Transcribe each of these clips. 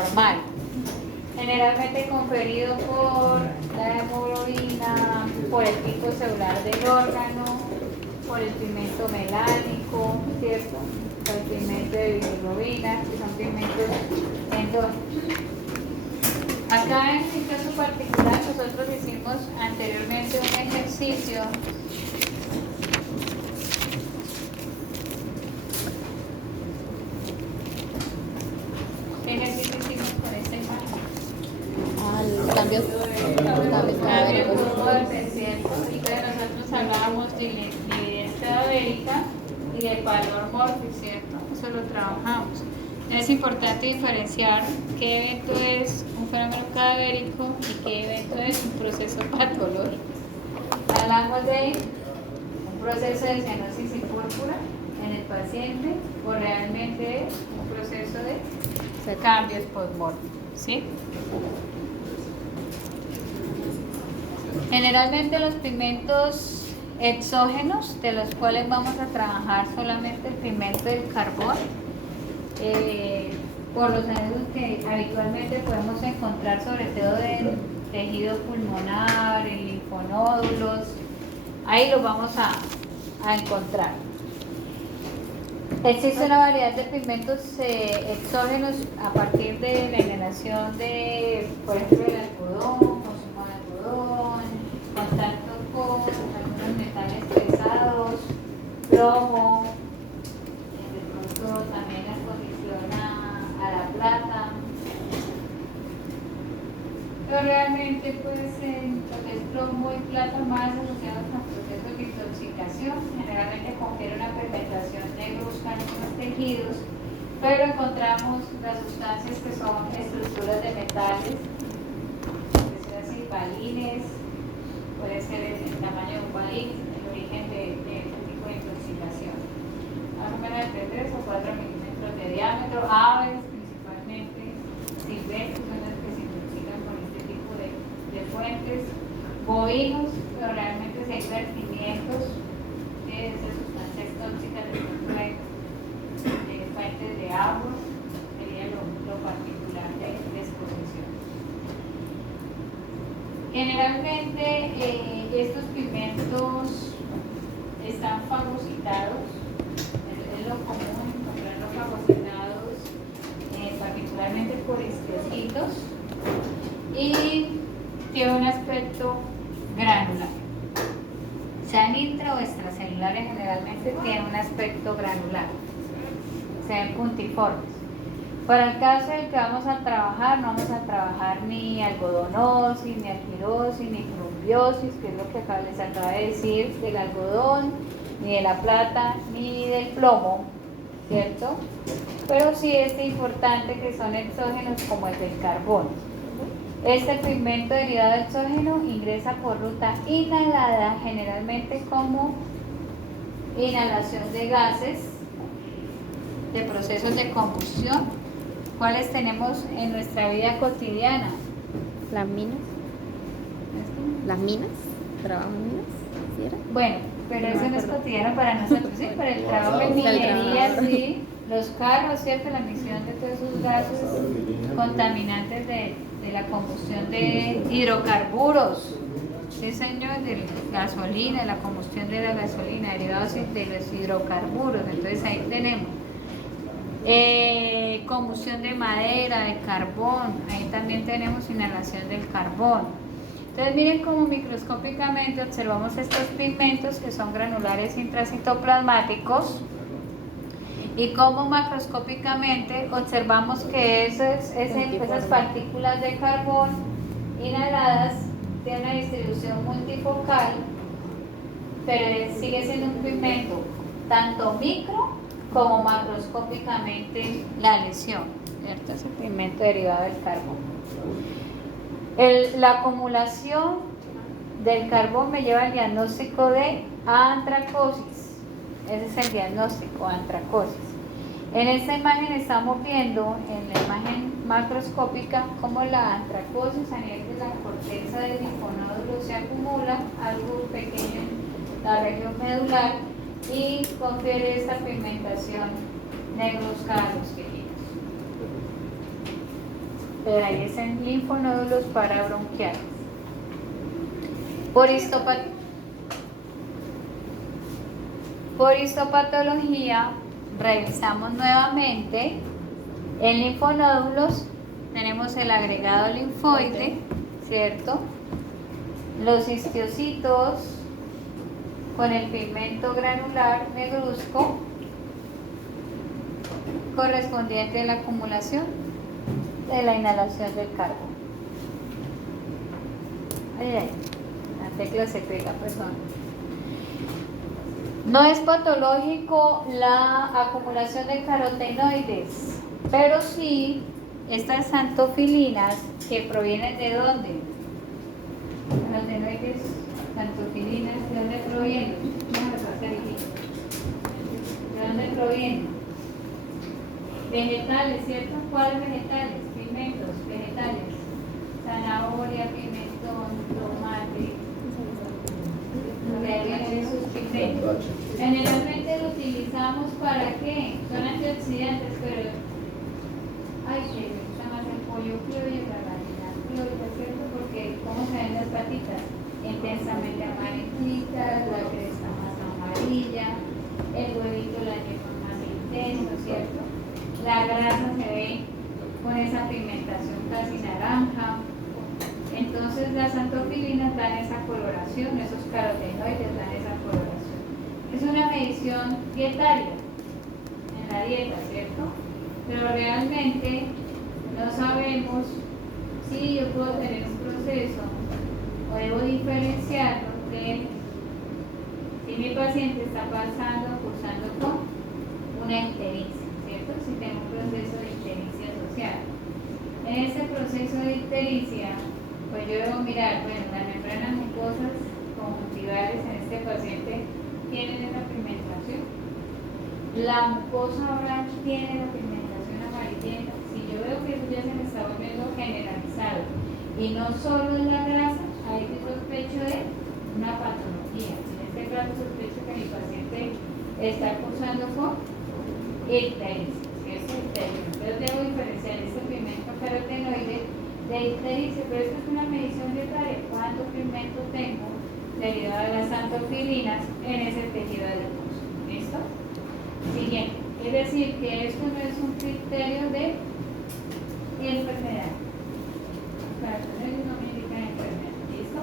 normal, generalmente conferido por la hemoglobina, por el pico celular del órgano, por el pigmento melánico, ¿cierto? Por el pigmento de bilirrubina, que son pigmentos endógenos. Acá en mi caso particular nosotros hicimos anteriormente un ejercicio hicimos con esta imagen. Los cambios cadavéricos. Entonces nosotros hablábamos de lividez cadavérica y de pallor mortis, ¿cierto? Eso lo trabajamos. Es importante diferenciar qué evento es un fenómeno cadavérico y qué evento es un proceso patológico. Hablamos de un proceso de cianosis y púrpura en el paciente o realmente es un proceso de cambios postmortem, ¿sí? Generalmente los pigmentos exógenos, de los cuales vamos a trabajar solamente el pigmento del carbón, por los años que habitualmente podemos encontrar, sobre todo en tejido pulmonar, en linfonódulos, ahí los vamos a encontrar. Existe una variedad de pigmentos exógenos a partir de la inhalación de, por ejemplo, el algodón, consumo de algodón, contacto con algunos metales pesados, plomo, de pronto también la exposición a la plata. Pero realmente pues lo que es plomo y plata más asociados con procesos de intoxicación, generalmente confiere una pigmentación negruzca en los tejidos, pero encontramos las sustancias que son estructuras de metales, puede ser así, balines, puede ser el tamaño de un balín, el origen de este tipo de intoxicación. Más o menos de 3 o 4 milímetros de diámetro, aves principalmente, silvestres son las que se intoxican con este tipo de fuentes, bovinos, pero realmente si hay vertimientos de esas sustancias tóxicas de fuentes de agua, sería lo particular de exposición. Generalmente estos pigmentos están fagocitados, es lo común encontrarlos fagocitados, particularmente por histocitos, y tiene un aspecto granular. Sean intra o extracelulares, generalmente tienen un aspecto granular, se ven puntiformes. Para el caso en el que vamos a trabajar, no vamos a trabajar ni algodonosis, ni alquirosis, ni plumbiosis, que es lo que acá les acaba de decir, del algodón, ni de la plata, ni del plomo, ¿cierto? Pero sí es importante que son exógenos como el del carbón. Este pigmento derivado exógeno ingresa por ruta inhalada, generalmente como inhalación de gases, de procesos de combustión, ¿cuáles tenemos en nuestra vida cotidiana? Las minas. Las minas. ¿Trabajo en minas? ¿Sí era? Bueno, pero eso no es cotidiano para nosotros, ¿sí? Para el trabajo en minería, sí. Los carros, ¿cierto? La emisión de todos esos gases contaminantes de la combustión de hidrocarburos, sí señor, de gasolina, la combustión de la gasolina, derivados de los hidrocarburos. Entonces ahí tenemos combustión de madera, de carbón, ahí también tenemos inhalación del carbón. Entonces miren cómo microscópicamente observamos estos pigmentos que son granulares intracitoplasmáticos, y cómo macroscópicamente observamos que esas partículas de carbón inhaladas tienen una distribución multifocal, pero sigue siendo un pigmento tanto micro como macroscópicamente la lesión, ¿cierto? Es el pigmento derivado del carbón. La acumulación del carbón me lleva al diagnóstico de antracosis. Ese es el diagnóstico, antracosis. En esta imagen estamos viendo, en la imagen macroscópica, cómo la antracosis a nivel de la corteza del linfonódulo se acumula, algo pequeño en la región medular, y confiere esta pigmentación negruzca a los tejidos. Entonces ahí es en linfonódulos parabronquiales. Por histopatología, revisamos nuevamente. En linfonódulos tenemos el agregado linfoide, ¿cierto? Los histocitos con el pigmento granular negruzco correspondiente a la acumulación de la inhalación del carbón. La tecla se pega, perdón. No es patológico la acumulación de carotenoides, pero sí estas xantofilinas que provienen de dónde. Carotenoides, xantofilinas, ¿de dónde provienen? ¿De dónde provienen? Vegetales, ¿cierto? ¿Cuáles vegetales? Pigmentos, vegetales. Zanahoria, pimentón, tomate. De ahí vienen sus pigmentos. Generalmente lo utilizamos para qué? Son antioxidantes, pero ay, que me gusta más el pollo criollo, la gallina criolla, ¿cierto? Porque ¿cómo se ven las patitas? Intensamente amarillitas, la cresta más amarilla, el huevito, la yema más intenso, ¿cierto? La grasa se ve con esa pigmentación casi naranja. Entonces las xantofilinas dan esa coloración, esos carotenoides dan esa coloración. Es una medición dietaria en la dieta, ¿cierto? Pero realmente no sabemos si yo puedo tener un proceso o debo diferenciarlo de si mi paciente está cursando con una ictericia, ¿cierto? Si tengo un proceso de ictericia asociada. En ese proceso de ictericia, pues yo debo mirar, bueno, las membranas mucosas conjuntivales en este paciente tienen esa pigmentación. La mucosa oral tiene la pigmentación amarillenta. Si yo veo que eso ya se me está volviendo generalizado y no solo en la grasa, ahí sí sospecho de una patología. En este caso sospecho que mi paciente está cursando con ictericia, ¿cierto? Entonces debo diferenciar este pigmento carotenoide de ictericia, pero esto es una medición de cuánto pigmento tengo derivado de las xantofilinas en ese tejido adiposo. ¿Listo? Siguiente. Es decir, que esto no es un criterio de enfermedad. Los carotenoides no me indican enfermedad. ¿Listo?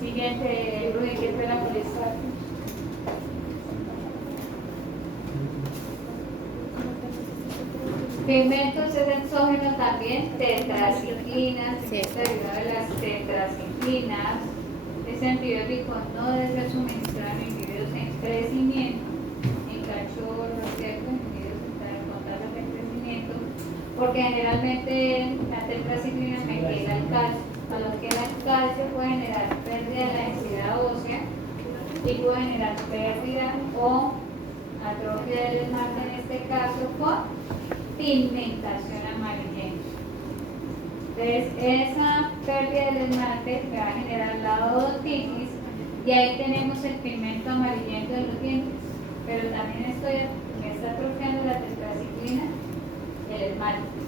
Siguiente, Rubén, ¿qué fue la molestia? Pigmentos es exógeno también, tetraciclinas, derivado de las tetraciclinas. Este antibiótico no debe ser suministrado en individuos en crecimiento, en cachorros, ¿cierto? En individuos con tasas de crecimiento, porque generalmente la tetraciclina me queda el calcio. Cuando queda el calcio puede generar pérdida de la densidad ósea y puede generar pérdida o atrofia del esmalte, en este caso por pigmentación amarillenta. Entonces, esa pérdida del esmalte me va a generar la odotitis y ahí tenemos el pigmento amarillento de los dientes. Pero también me está atrofiando la tetraciclina y el esmalte.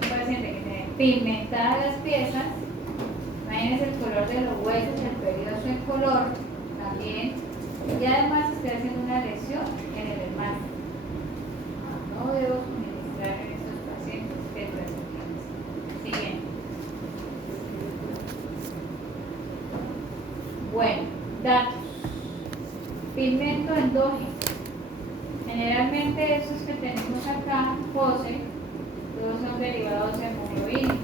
Un paciente que tiene pigmentadas las piezas, imagínense el color de los huesos, el periodo en color también, y además estoy haciendo una lesión en el esmalte. No debo suministrar en estos pacientes tetraciclinas. Siguiente. Bueno, datos. Pigmento endógeno. Generalmente esos que tenemos acá, pose, todos son derivados hemoglobínicos,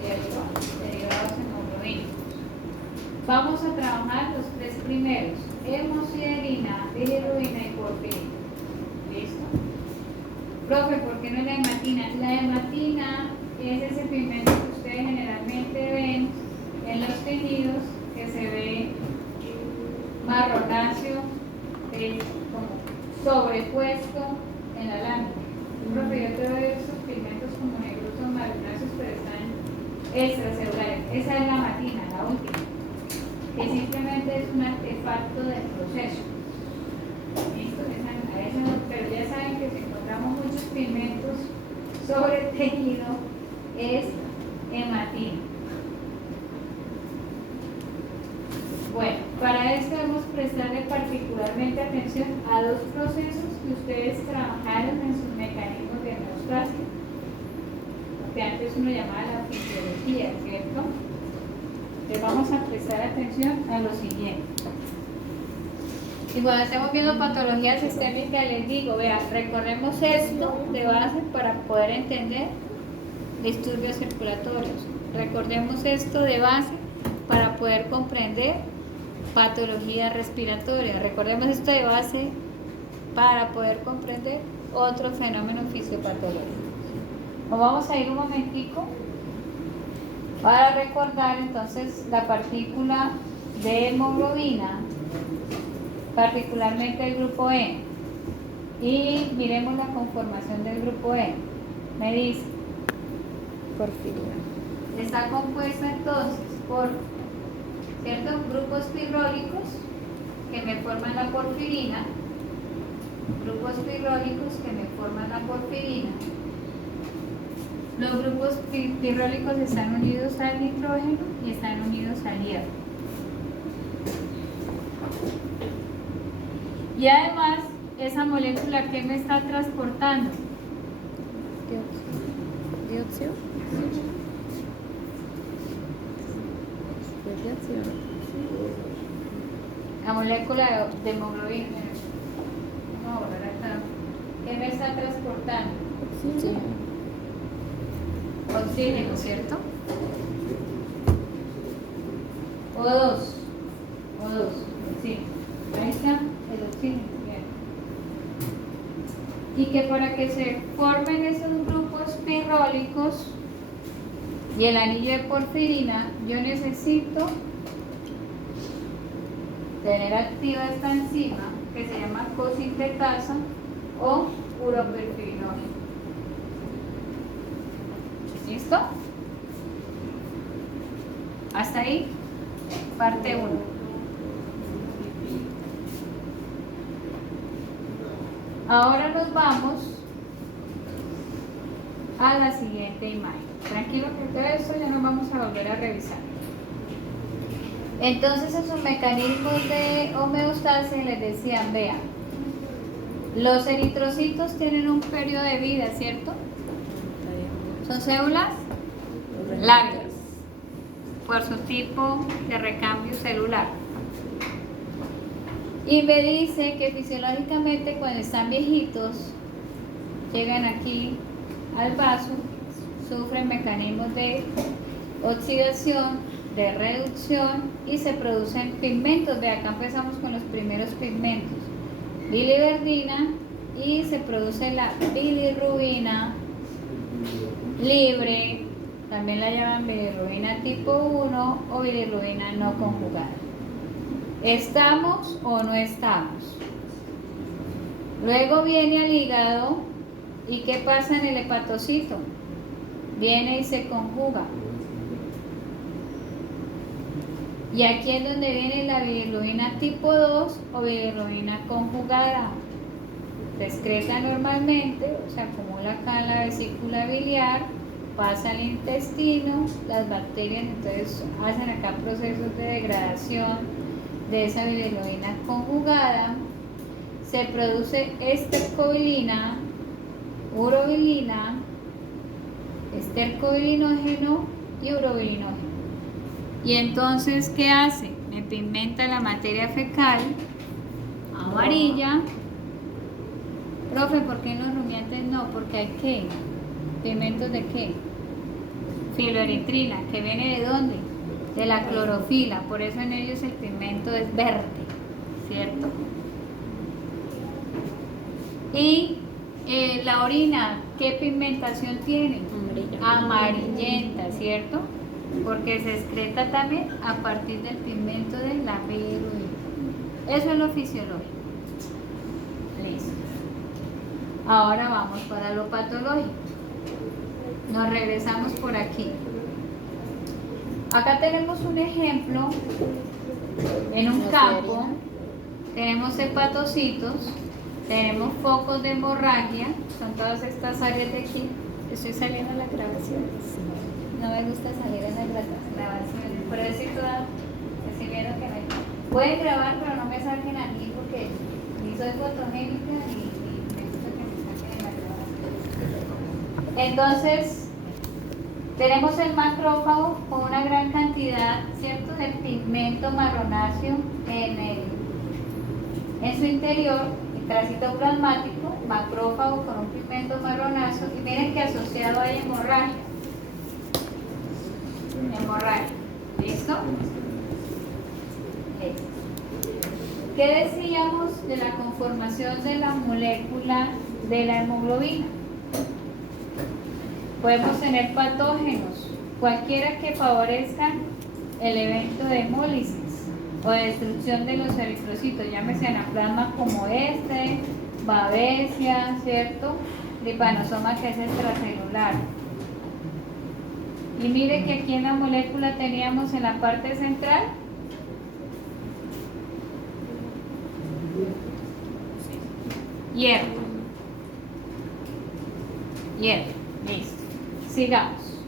¿cierto? Derivados hemoglobínicos. Vamos a trabajar los tres primeros: hemosiderina, bilirrubina y porfirina. ¿Listo? Profe, ¿por qué no la hematina? La hematina es ese pigmento que ustedes generalmente ven en los tejidos, que se ve marronáceo, como sobrepuesto en la lámina. Profe, yo te veo esos pigmentos como negros o marronáceos, pero están extracelulares. Esa es la hematina, la última, que simplemente es un artefacto del proceso. ¿Listo? Pero ya saben que si encontramos muchos pigmentos sobre el tejido, es hematina. Bueno, para esto debemos prestarle particularmente atención a dos procesos que ustedes trabajaron en sus mecanismos de hemostasia, que antes uno llamaba la fisiología, ¿cierto? Entonces vamos a prestar atención a lo siguiente. Y cuando estemos viendo patología sistémica, les digo, vea, recordemos esto de base para poder entender disturbios circulatorios. Recordemos esto de base para poder comprender patología respiratoria. Recordemos esto de base para poder comprender otro fenómeno fisiopatológico. Nos vamos a ir un momentico para recordar entonces la partícula de hemoglobina, particularmente el grupo E. Y miremos la conformación del grupo E. Me dice, Porfirina. está compuesta entonces por ciertos grupos pirrólicos que me forman la porfirina, grupos pirrólicos que me forman la porfirina. Los grupos pirrólicos están unidos al nitrógeno y están unidos al hierro. Y además, esa molécula que me está transportando, Dióxido. la molécula de hemoglobina, vamos a borrar acá, ¿qué me está transportando? Oxígeno, ¿cierto? O2, sí, ahí está el oxígeno, bien. Y que para que se formen esos grupos pirrólicos y el anillo de porfirina, yo necesito tener activa esta enzima que se llama cosintetasa o uroperfirinógeno. ¿Listo? Hasta ahí, parte 1. Ahora nos vamos a la siguiente imagen. Tranquilo que de esto ya nos vamos a volver a revisar. Entonces, en sus mecanismos de homeostasis les decían, vean, los eritrocitos tienen un periodo de vida, ¿cierto? Son células largas por su tipo de recambio celular. Y me dice que fisiológicamente cuando están viejitos, llegan aquí al vaso, sufren mecanismos de oxidación, de reducción y se producen pigmentos. De acá empezamos con los primeros pigmentos. Biliverdina y se produce la bilirrubina libre, también la llaman bilirrubina tipo 1 o bilirrubina no conjugada. ¿Estamos o no estamos? Luego viene al hígado y ¿qué pasa en el hepatocito? Viene y se conjuga. Y aquí es donde viene la bilirrubina tipo 2 o bilirrubina conjugada. Se excreta normalmente, se acumula acá en la vesícula biliar, pasa al intestino, las bacterias entonces hacen acá procesos de degradación de esa bilirrubina conjugada, se produce estercobilina, urobilina, estercobilinógeno y urobilinógeno. Y entonces, ¿qué hace? Me pigmenta la materia fecal amarilla. Profe, ¿por qué en los rumiantes no? Porque hay ¿qué? ¿Pigmentos de qué? Filoeritrina, ¿que viene de dónde? De la clorofila, por eso en ellos el pigmento es verde, ¿cierto? Y la orina, ¿qué pigmentación tiene? Amarillenta, ¿cierto? Porque se excreta también a partir del pigmento de la bilirrubina. Eso es lo fisiológico. Listo. Ahora vamos para lo patológico. Nos regresamos por aquí. Acá tenemos un ejemplo en un campo. Tenemos hepatocitos, tenemos focos de hemorragia, son todas estas áreas de aquí. Estoy saliendo a la grabación. gusta salir en las grabaciones. Por eso sí toda, estoy viendo que me pueden grabar, pero no me saquen a mí porque ni soy fotogénica ni me gusta que me saquen en la grabación. Entonces, tenemos el macrófago con una gran cantidad, ¿cierto?, de pigmento marronáceo en su interior, el citoplasmático, macrófago con un pigmento marronáceo, y miren que asociado hay hemorragia. ¿Listo? ¿Qué decíamos de la conformación de la molécula de la hemoglobina? Podemos tener patógenos, cualquiera que favorezcan el evento de hemólisis o de destrucción de los eritrocitos, llámese anaplasma como Babesia, ¿cierto? Trypanosoma, que es extracelular. Y mire que aquí en la molécula teníamos en la parte central hierro. Listo. Sigamos.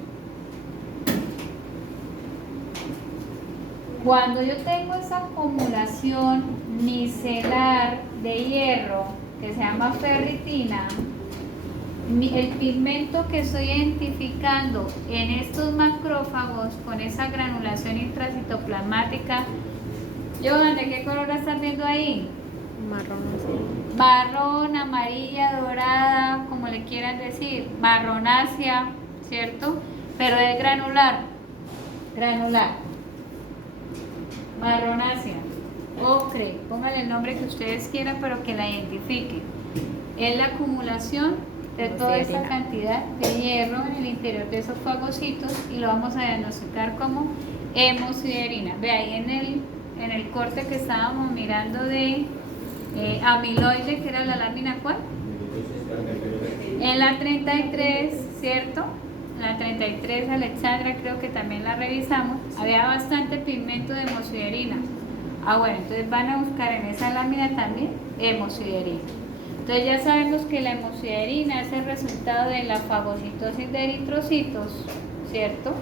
Cuando yo tengo esa acumulación micelar de hierro que se llama ferritina, el pigmento que estoy identificando en estos macrófagos con esa granulación intracitoplasmática, Johan, ¿de qué color la estás viendo ahí? Marrón. Marrón, amarilla, dorada, como le quieran decir, marronácea, ¿cierto? Pero es granular, marronácea, ocre, póngale el nombre que ustedes quieran, pero que la identifiquen. Es la acumulación de toda esa cantidad de hierro en el interior de esos fagocitos y lo vamos a diagnosticar como hemosiderina. Ve ahí en el corte que estábamos mirando de amiloide, que era la lámina, ¿cuál? En la 33, ¿cierto? En la 33, Alexandra, creo que también la revisamos, había bastante pigmento de hemosiderina. Bueno, entonces van a buscar en esa lámina también hemosiderina. Entonces ya sabemos que la hemosiderina es el resultado de la fagocitosis de eritrocitos, ¿cierto?,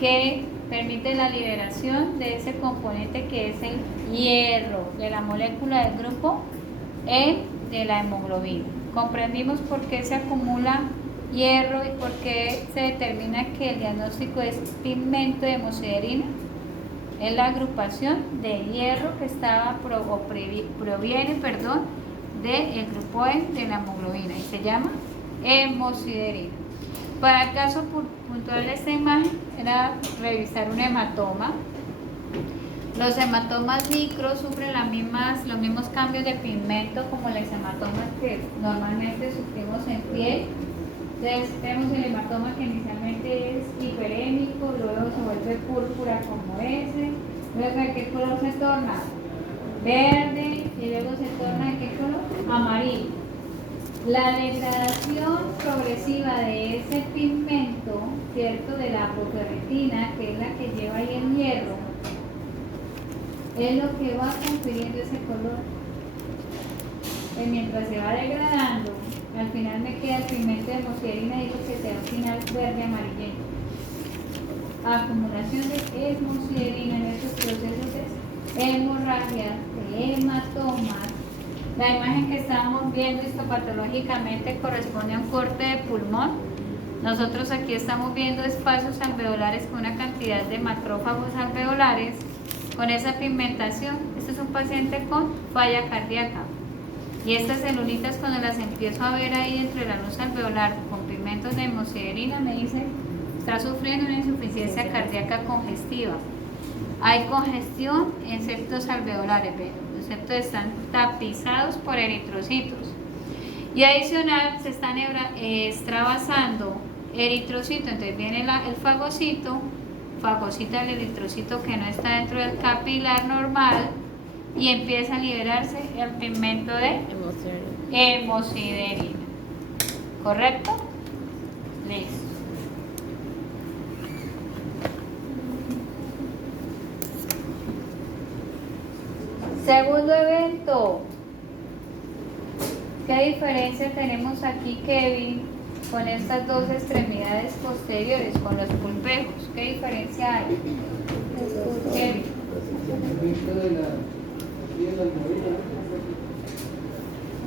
que permite la liberación de ese componente que es el hierro, de la molécula del grupo E de la hemoglobina. Comprendimos por qué se acumula hierro y por qué se determina que el diagnóstico es pigmento de hemosiderina. Es la agrupación de hierro que proviene del grupo E de la hemoglobina y se llama hemosiderina. Para el caso puntual de esta imagen era revisar un hematoma. Los hematomas micros sufren los mismos cambios de pigmento como los hematomas que normalmente sufrimos en piel. Entonces tenemos el hematoma que inicialmente es hiperémico, luego se vuelve púrpura como ese, luego ¿de qué color se torna? Verde, y luego se torna ¿de qué color? Amarillo. La degradación progresiva de ese pigmento, ¿cierto?, de la apoferritina, que es la que lleva ahí el hierro, es lo que va confiriendo ese color. Y mientras se va degradando, al final me queda el pigmento de hemosiderina, digo que se da un final verde amarillento. Acumulación de hemosiderina en estos procesos es hemorragia, de hematomas. La imagen que estábamos viendo histopatológicamente corresponde a un corte de pulmón. Nosotros aquí estamos viendo espacios alveolares con una cantidad de macrófagos alveolares con esa pigmentación. Este es un paciente con falla cardíaca. Y estas celulitas, cuando las empiezo a ver ahí dentro de la luz alveolar con pigmentos de hemosiderina, me dice, está sufriendo una insuficiencia cardíaca congestiva. Hay congestión en septos alveolares, los septos están tapizados por eritrocitos. Y adicional se están extravasando eritrocitos, entonces viene el fagocito, fagocita el eritrocito que no está dentro del capilar normal, y empieza a liberarse el pigmento de hemosiderina. ¿Correcto? Listo. Segundo evento. ¿Qué diferencia tenemos aquí, Kevin, con estas dos extremidades posteriores, con los pulpejos. ¿Qué diferencia hay? ¿Qué?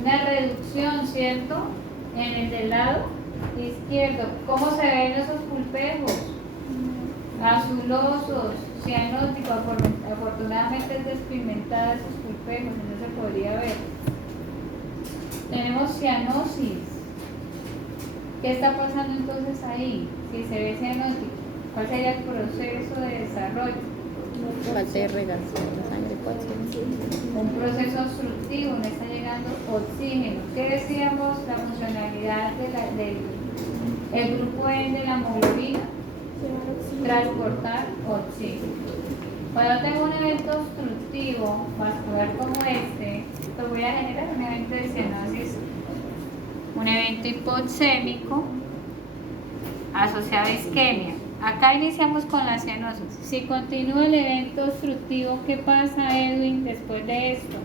Una reducción, ¿cierto? En el del lado izquierdo. ¿Cómo se ven esos pulpejos? Azulosos, cianóticos. Afortunadamente es despigmentada esos pulpejos, no se podría ver. Tenemos cianosis. ¿Qué está pasando entonces ahí? Si se ve cianótico, ¿cuál sería el proceso de desarrollo? Falta de irrigación de sangre, puede ser. Un proceso obstructivo, no está llegando oxígeno. ¿Qué decíamos la funcionalidad del grupo N de la hemoglobina? Transportar oxígeno. Cuando tengo un evento obstructivo vascular como este, pues voy a generar un evento de cianosis, un evento hipoxémico asociado a isquemia. Acá iniciamos con la cianosis. Si continúa el evento obstructivo, ¿qué pasa, Edwin, después de esto?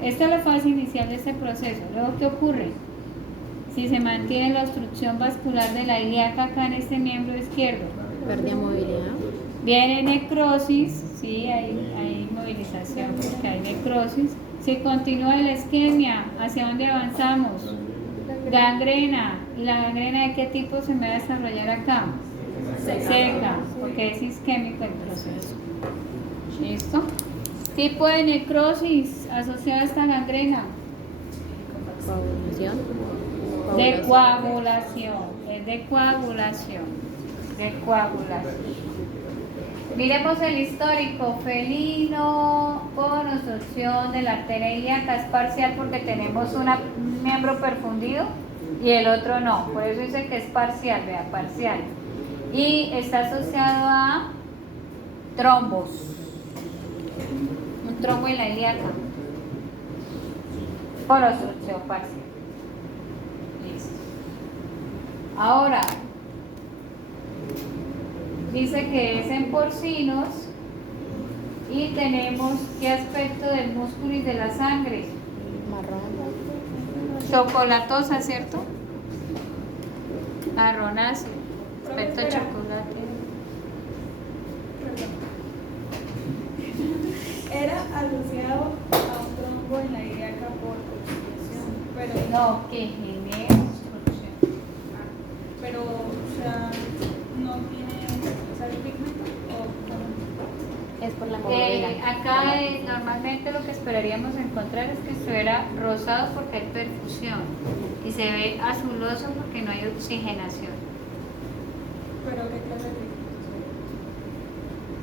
Esta es la fase inicial de este proceso. Luego, ¿qué ocurre? Si se mantiene la obstrucción vascular de la ilíaca acá en este miembro izquierdo, Pérdida de movilidad. viene necrosis, sí, hay movilización porque hay necrosis. Si continúa la isquemia, ¿hacia dónde avanzamos? Gangrena. ¿Y la gangrena de qué tipo se me va a desarrollar acá? Seca, porque es isquémico el proceso. ¿Listo? Tipo de necrosis asociada a esta gangrena. Coagulación. De coagulación. Es de coagulación. De coagulación. Miremos el histórico. Felino con obstrucción de la arteria ilíaca es parcial porque tenemos un miembro perfundido y el otro no. Por eso dice que es parcial, vea, parcial. Y está asociado a trombos. Un trombo en la ilíaca. Por obstrucción parcial. Listo. Ahora, dice que es en porcinos y tenemos qué aspecto del músculo y de la sangre. Marrón. Chocolatosa, ¿cierto? Marronáceo. Aspecto chocolate. Era asociado a un trombo en la ilíaca por obstrucción, pero No, que genera obstrucción. pero o sea, no tiene, o sea, el pigmento o Es por la hemoglobina. Acá normalmente lo que esperaríamos encontrar es que estuviera rosado porque hay perfusión y se ve azuloso porque no hay oxigenación. pero qué clase de pigmento.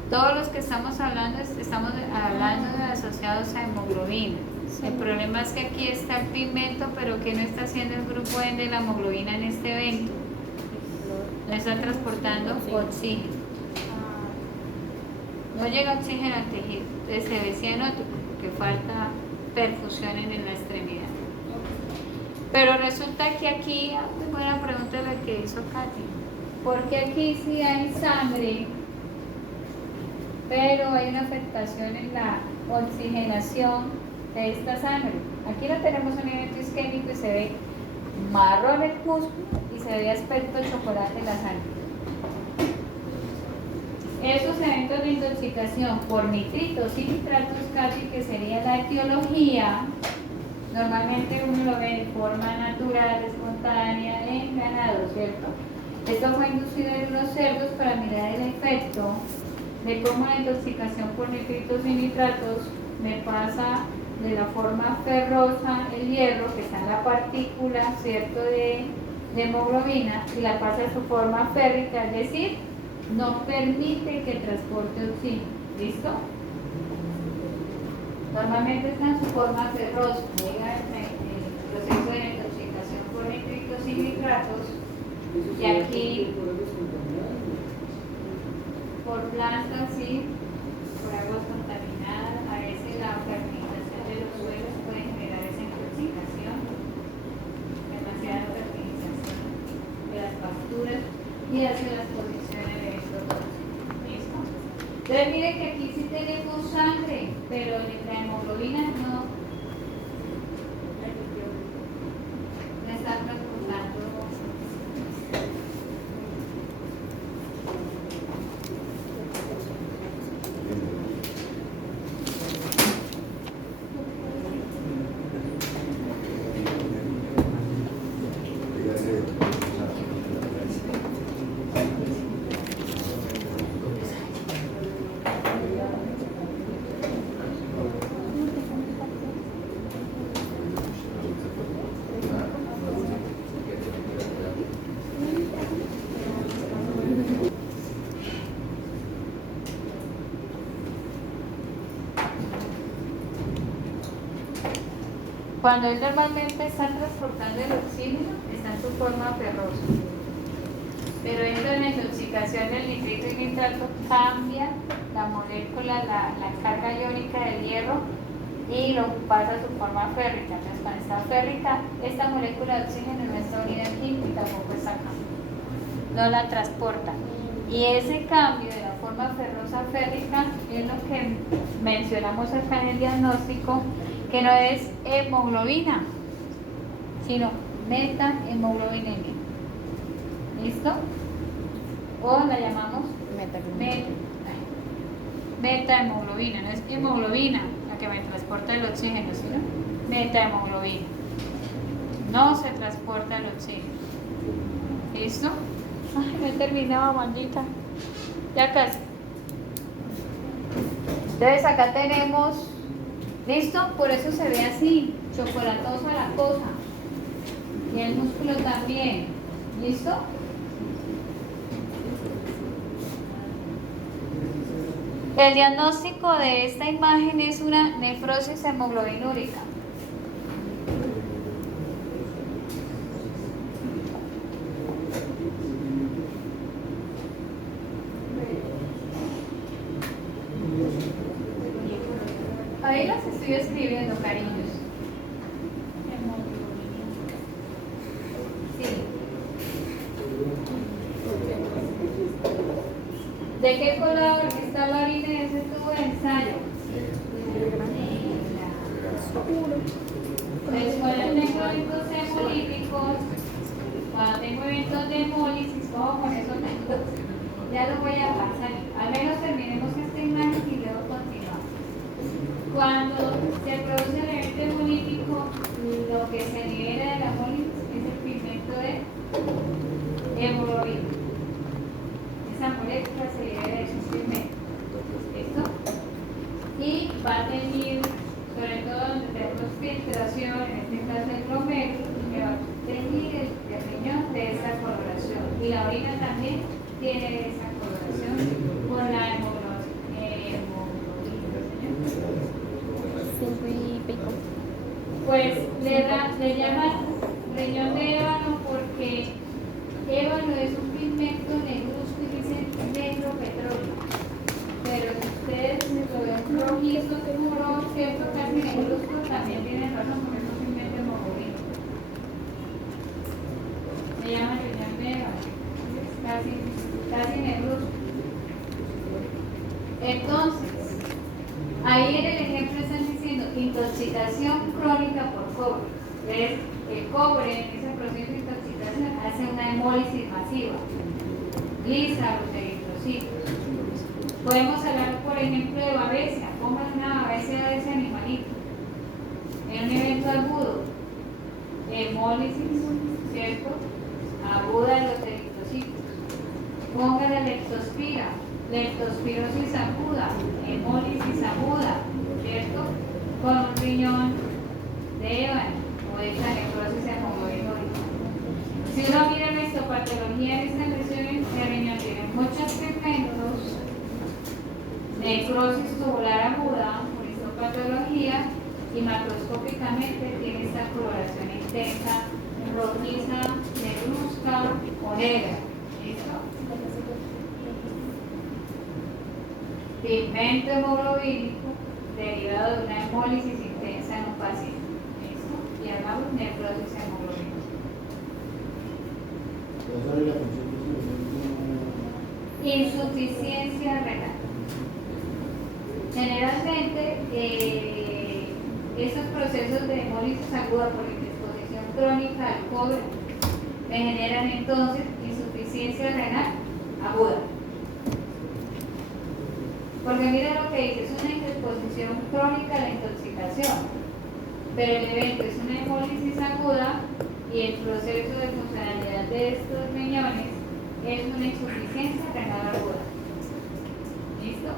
Todos los que estamos hablando de asociados a hemoglobina. El problema es que aquí está el pigmento, pero que no está haciendo el grupo N de la hemoglobina en este evento. No está transportando oxígeno. No llega oxígeno al tejido, entonces se ve cianótico porque falta perfusión en la extremidad. Pero resulta que aquí, buena pregunta la que hizo Katy, porque aquí sí hay sangre, pero hay una afectación en la oxigenación de esta sangre. Aquí no tenemos un evento isquémico y se ve marrón el músculo y se ve aspecto chocolate en la sangre. Esos eventos de intoxicación por nitritos y nitratos casi que sería la etiología, normalmente uno lo ve de forma natural, espontánea, en ganado, ¿cierto? Esto fue inducido en unos cerdos para mirar el efecto de cómo la intoxicación por nitritos y nitratos me pasa de la forma ferrosa el hierro, que está en la partícula, ¿cierto?, de hemoglobina, y la pasa a su forma férrica, es decir, no permite que transporte oxígeno. ¿Listo? Normalmente está en su forma ferrosa, llega el proceso de intoxicación por nitritos y nitratos, y aquí por plantas, sí, por aguas contaminadas, a veces la fertilización de los suelos puede generar esa intoxicación, demasiada fertilización de las pasturas y hace las posiciones de estos dos. ¿Listo? Entonces mire que aquí sí tenemos sangre, pero la hemoglobina no está transportando Cuando él normalmente está transportando el oxígeno, está en su forma ferrosa. Pero dentro de la intoxicación del nitrito y nitrato cambia la molécula, la carga iónica del hierro y lo pasa a su forma férrica. Entonces, cuando está férrica, esta molécula de oxígeno no está unida aquí y tampoco está acá. No la transporta. Y ese cambio de la forma ferrosa a férrica es lo que mencionamos acá en el diagnóstico, que no es hemoglobina, sino metahemoglobinemia. ¿Listo? O la llamamos metahemoglobina, no es hemoglobina la que me transporta el oxígeno, sino metahemoglobina. No se transporta el oxígeno. ¿Listo? Ay, no he terminado, maldita. Ya casi. Entonces acá tenemos, ¿listo? Por eso se ve así, chocolatosa la cosa. Y el músculo también. ¿Listo? El diagnóstico de esta imagen es una nefrosis hemoglobinúrica. Ahí las estoy escribiendo, cariños. Sí. ¿De qué color está la orina en ese tubo de ensayo? Entonces, cuando tengo eventos hemolíticos, cuando tengo eventos de hemólisis, ojo con esos métodos, ya lo voy a pasar. Al menos terminemos esta imagen y luego continuamos. Cuando se produce el evento hemolítico, lo que se libera de la hemólisis es el pigmento de hemoglobina. Esa molécula se libera de esos pigmentos. ¿Listo? Y va a tener, sobre todo donde tenemos filtración, en este caso el glomérulo, que va a tener el riñón de esa coloración. Y la orina también tiene esa coloración con la hemoglobina. Pues le llaman riñón de ébano porque ébano es un pigmento negruzco y dicen negro petróleo. Pero si ustedes lo ven rojizo, puro, cierto, casi negruzco, también tienen razón porque es un pigmento hemoglobina. Se llama riñón de ébano, casi negruzco. Entonces, ahí en el ejemplo están diciendo intoxicación crónica por cobre. ¿Ves? El cobre en ese proceso de intoxicación hace una hemólisis masiva, lisa los eritrocitos. Podemos hablar, por ejemplo, de babesia. Pongan una babesia de ese animalito. En un evento agudo, hemólisis, ¿cierto? Aguda de los eritrocitos. Pongan la leptospira. Leptospirosis aguda, hemólisis aguda, ¿cierto? Con un riñón de ébano o de esa nefrosis hemoglobinúrica. Si uno mira la histopatología de estas lesiones, el riñón tiene muchos pigmentos, necrosis tubular aguda, con histopatología, y macroscópicamente tiene esta coloración intensa, rojiza, negruzca o negra. ¿Listo? Pigmento hemoglobínico derivado de una hemólisis intensa en un paciente. ¿Listo? Y llamamos nefrosis hemoglobínica. Insuficiencia renal. Generalmente, estos procesos de hemólisis aguda por indisposición crónica al cobre me generan entonces insuficiencia renal aguda. Porque mira lo que dice, es una indisposición crónica a la intoxicación, pero el evento es una hemólisis aguda y el proceso de funcionalidad de estos riñones es una insuficiencia renal aguda. ¿Listo?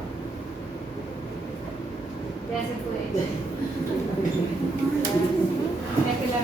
Ya se puede.